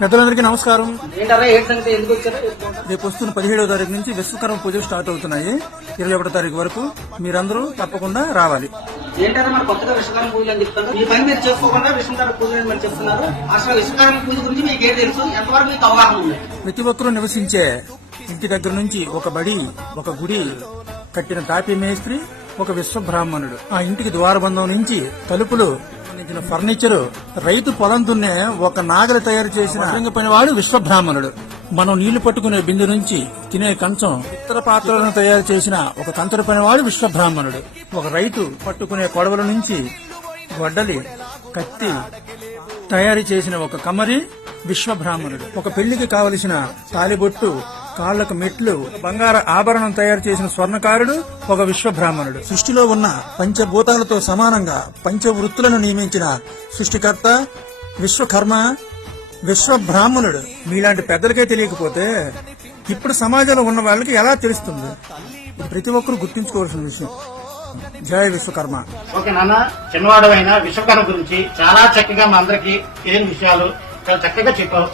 పెద్దలందరికీ నమస్కారం. రేపు వస్తున్న 17వ తారీఖు నుంచి విశ్వకర్మ పూజలు స్టార్ట్ అవుతున్నాయి. 21వ తారీఖు వరకు మీరందరూ తప్పకుండా రావాలి. ఏంటంటే మన కొత్తగా విశ్వకర్మ పూజలు అని చెప్తారు. ఈ పని మీరు చేసుకోకుండా విశ్వకర్మ పూజలు మీరు చెప్తున్నారు. అసలు విశ్వకర్మ పూజ గురించి మీకు ఏం తెలుసు, ఎంతవరకు మీకు అవగాహన ఉంది? ప్రతి ఒక్కరూ నివసించే ఇంటి దగ్గర నుంచి ఒక బడి, ఒక గుడి కట్టిన తాపీ మేస్త్రి ఒక విశ్వ బ్రాహ్మణుడు. ఆ ఇంటికి ద్వారబంధం నుంచి తలుపులు ఫర్నిచర్, రైతు పొలం దున్నే ఒక నాగలి తయారు చేసిన పనివాడు విశ్వ బ్రాహ్మణుడు. మనం నీళ్లు పట్టుకునే బిందు నుంచి తినే కంచం, ఇతర పాత్రలను తయారు చేసిన ఒక కంచర పనివాడు విశ్వ బ్రాహ్మణుడు. ఒక రైతు పట్టుకునే కొడవల నుంచి గొడ్డలి, కత్తి తయారు చేసిన ఒక కమరి విశ్వ బ్రాహ్మణుడు. ఒక పెళ్లికి కావలసిన తాలిబొట్టు, కాళ్లకు మెట్లు, బంగార ఆభరణం తయారు చేసిన స్వర్ణకారుడు ఒక విశ్వ బ్రాహ్మణుడు. సృష్టిలో ఉన్న పంచభూతాలతో సమానంగా పంచవృత్తులను నియమించిన సృష్టికర్త విశ్వకర్మ విశ్వ బ్రాహ్మణుడు. మీలాంటి పెద్దలకే తెలియకపోతే ఇప్పుడు సమాజంలో ఉన్న వాళ్ళకి ఎలా తెలుస్తుంది? ఇది ప్రతి ఒక్కరూ గుర్తుంచుకోవాల్సిన విషయం. జయ విశ్వకర్మ. ఓకే నాన్న, చిన్నవాడు అయిన విశ్వకర్మ గురించి చాలా చక్కగా మా అందరికి తెలియని విషయాలు చాలా చక్కగా చెప్పావు.